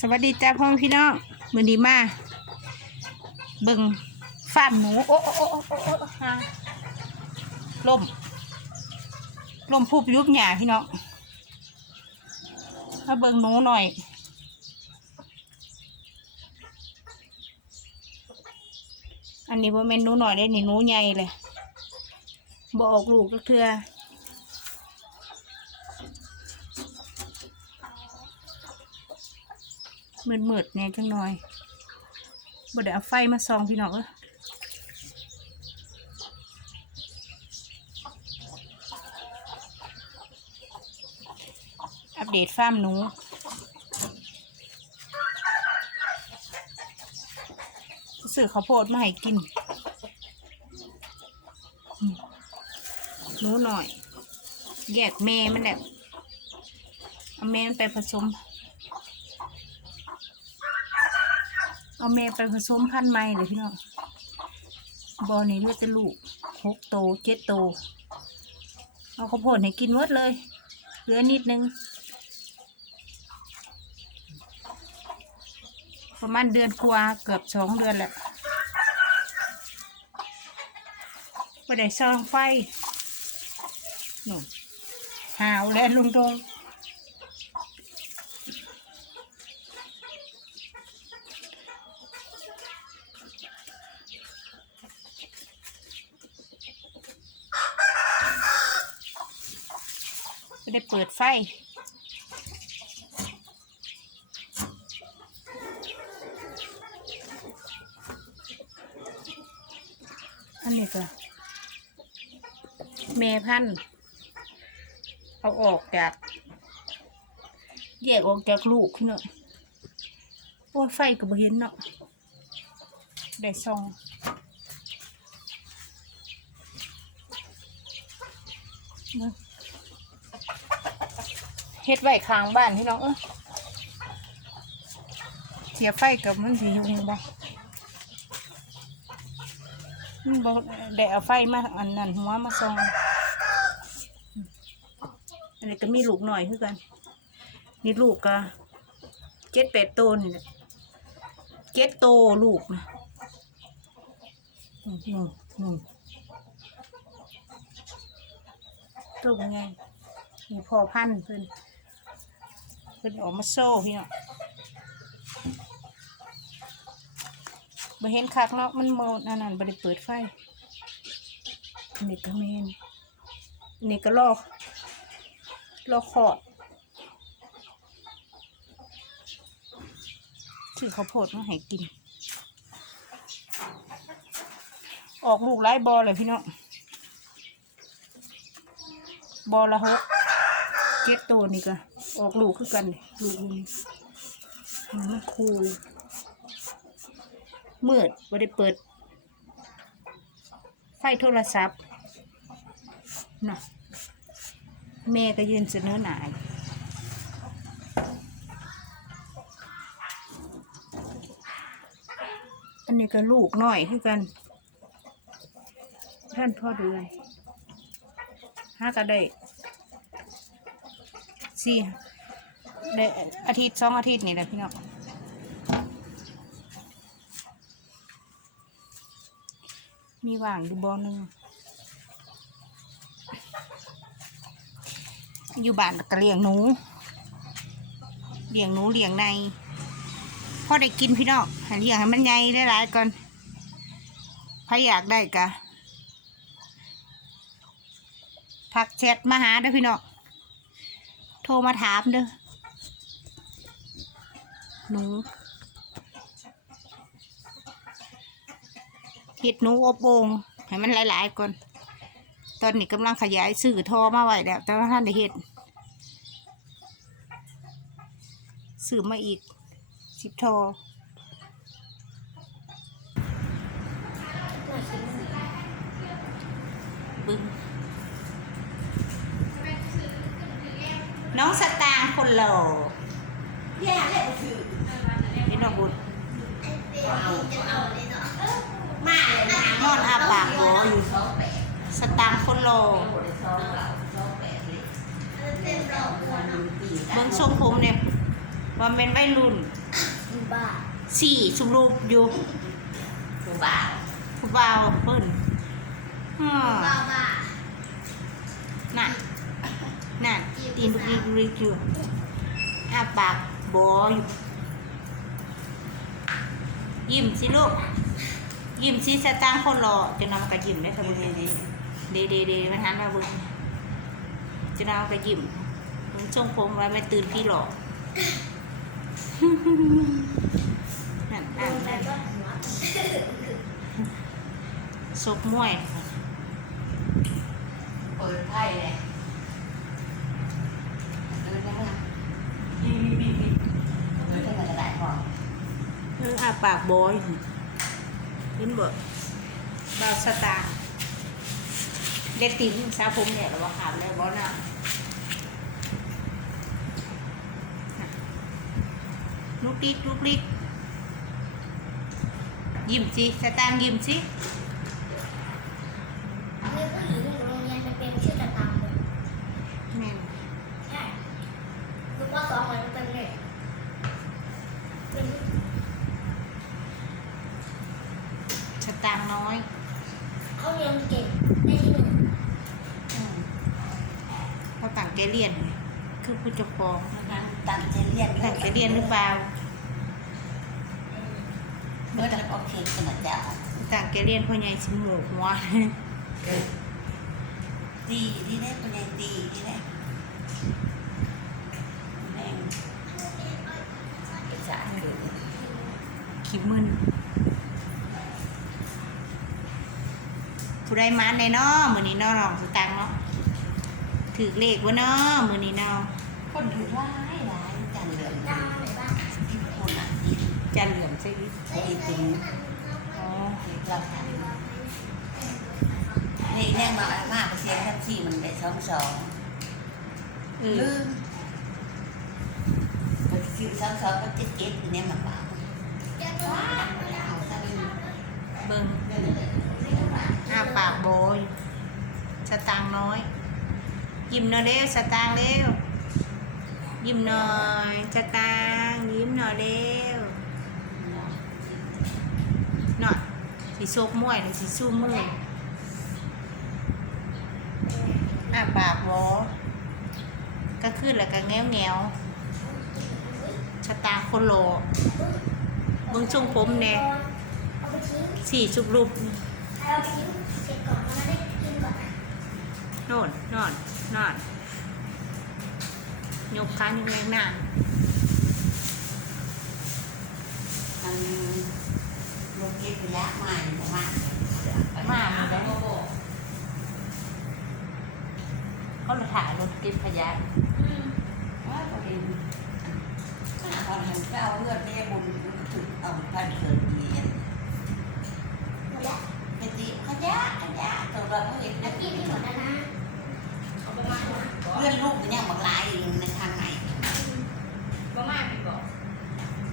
สวัสดีจ้าพ่อพี่น้องมือดีมาเบิ่งฟาร์มหนูโอ้โอ้โอ้โอ้โอ้ฮะลมลมพูบยุบหยาพี่น้องมาเบิ่งหนูหน่อยอันนี้ว่าเมนหนูหน่อยได้นี่หนูใหญ่เลยบออกลูกก็เทือ มืดมืดเนี่ยจังหน่อยบ่ได้เอาไฟมาส่องพี่น้องเอออัปเดตฟาร์มหนูซื้อข้าวโพดมาให้กินมหนูหน่อย แยกแม่มันแหละเอาแม่มันไปผสม เอาแม่ไปผสมพันธุ์ใหม่เลยพี่น้องบอนี่เลือดจะลูกหกโตเจ็ดโต เอาข้าวโพดให้กินหมดเลย เหลือนิดนึง ประมาณเดือนกว่าเกือบสองเดือนแหละไม่ได้ซองไฟหนูหาวแล้วลุงตรง ไม่ได้เปิดไฟ อันนี้ก็เมพันธ์เอาออกจากแยกออกจากลูกเนาะโอ้ไฟก็บ่เห็นเนาะ ได้ซองเบิ่ง เฮ็ดไว้ข้างบ้านพี่น้องเอ้ยเสียไฟกับมันสิยุ่งบ่มันบอกได้เอาไฟมาอันนั้นหัวมาส่องอันนี้ก็มีลูกหน่อยคือกัน นี่ลูกก็เจ็ดแปดโตวนี่แหละเจ็ดโตลูกนะอืมอืมอืมตัวเป็นไงมีพอพันเพิ่น พิ่นออกมาโซ่พี่เนาะมาเห็นคักเนาะมันโมดอันนั้นบริเปิดไฟนนี้ก็เมนนนี้ก็ลอกลอกขอดถือข้าวโพดมาให้กิน ออกลูกไร้บอเลยพี่น้องบอละหกเจ็ดตัวนี่ก็ ออกลูกคือกันลูกนี่มันคูเมืดไม่ได้เปิด ไฟโทรศัพท์นะแม่ก็ยืนเสนอหนายอันนี้ก็ลูกหน้อยคือกัน ท่านพ่อเดือนห้าก็ได้สี่ ได้อาทิตย์สองอาทิตย์นี่แหละพี่น้องมีว่างอยู่บ่อหนึงอยู่บ้านก็เลี้ยงหนูเลี้ยงหนูเลี้ยงในพ่อได้กินพี่น้องให้เลี้ยงให้มันใหญ่ได้หลายก่อนใครอยากได้กะทักแชทมาหาเด้อพี่น้องโทรมาถามเด้อ หนูเห็ดหนูอบโองให้มันหลาย ๆ ก่อน ตอนนี้กำลังขยายสื่อทอมาไว้แล้ว แต่ว่าท่านได้เห็ดสื่อมาอีกสิบทอบึ้งน้องสตางค์คนหล่อแย่เลยคือ พี่น้องบุญเอาเอาเลยเนาะมาเลยนอนอาปากโบอยู่สองแปดสตางค์คนหล่อสองเมรอบหัวเนาะปีเบิ่งทรงผมเนี่ยว่าเป็นวัยรุ่นสี่สุรูปอยู่อยู่บ้านผู้บ่าวเพิ่นอ้อบ้านบ้านน่ะน่ะตีนริกริกอยู่อ้าปาก บออยู่ยิ้มสิลูก ยิ้มสิสตางค์คนรอจะนำมากระยิ้มได้ทำไมเดเดเดมันหันมาบึงจะนำมากระยิ้มมันช่วงผมไว้ไม่ตื่นพี่หรอกนั่นโดอ่านนั่นก็หัวซกมวย เปิดไพ่เลย อออาปากบอยเห็นบ่บาสตาเด็กติ๋มสาวผมเนี่ยเราว่าขาดแล้วบอนะน่ะลุกลิกลุกลิกยิ้มสิสตางยิ้มสิ มีผู้หญิงอยู่โรงเรียนมันเป็นชื่อตะตามเลย แม่น ใช่ลูกว่าสองมันเป็นเด็กเป็น สตางค์น้อยเขาเรียนเก่งได้ที่หนึ่งอืมเขาต่างแกเรียนไงคือผู้เจ้าของนั่งตั้งใจเรียนต่างแกเรียนหรือเปล่าเมื่อจะโอเคขนาดเจ้าต่างแกเรียนพ่อใหญ่สิหมูหัวดีดีได้เป็นไงดีดีได้แม่งจะให้ดูขี้มึน ผู้ใดมาในนาะมือนี้นาะน้องสตังค์เนาะถือเลขบ่เนาะมือนี้นาะคนถือร้ายร้ายจันเหลืองดาไหนบ้างคนอะจันเหลือมใช่ไหมไอ้จริงอ๋อเราทำนี่แน่มาอะไรมากเสียงแท็กซี่มันได้สองสองเออลืมก็คือสองสองก็เจ็ดเจ็ดเนี่ยมันบ้าว้าวเอาเลยเบิ่ง อ้าปากโบย สตางค์น้อย ยิ้มหน่อยเร็วสตางค์เร็ว ยิ้มหน่อย สตางค์ยิ้มหน่อยเร็วหน่อยสิโซกมวยหรือสิสู้มืออ้าปากบอก็ขึ้นแล้วก็แง้วแงวๆสตางคนโลเบิ่งทรงผมแน่สี่ชุบรูป เอาไปทิ้งเสร็จก่อนมันได้กินก่อนนะโน่นนอนนอนยกขาอยู่แรงหน้าอันรถเก็บระยะมาประมาณมาแล้วเขาเลยถ่ายรถเก็บขยะว่าตัวเองถ้าตอนเห็นเจ้าเลือดเนี่ยบุญถึงเอาพันเกิดดี หมดแล้ว เป็นดีขยะขยะตัวเราเห็น แล้วกินที่หมดแล้วนะเอาประมาณนะ เลื่อนลูกเนี่ยบางลายอยู่ในทางไหน ประมาณไปบอก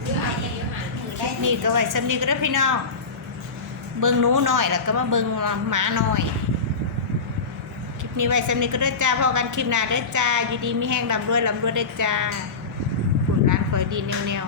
หรือไอ้ยังอยู่หั้นี่ก็ไว้สำนีก็ได้พี่น้อง เบิ่งหนูหน่อยแล้วก็มาเบิ่งหมาหน่อย คลิปนี้ไว้สำนีก็ได้จ้าพอกันคลิปหน้าได้จ้าอยู่ดีมีแห้งลำรวยลำรวยได้จ้าผุนร้านคอยดีแนว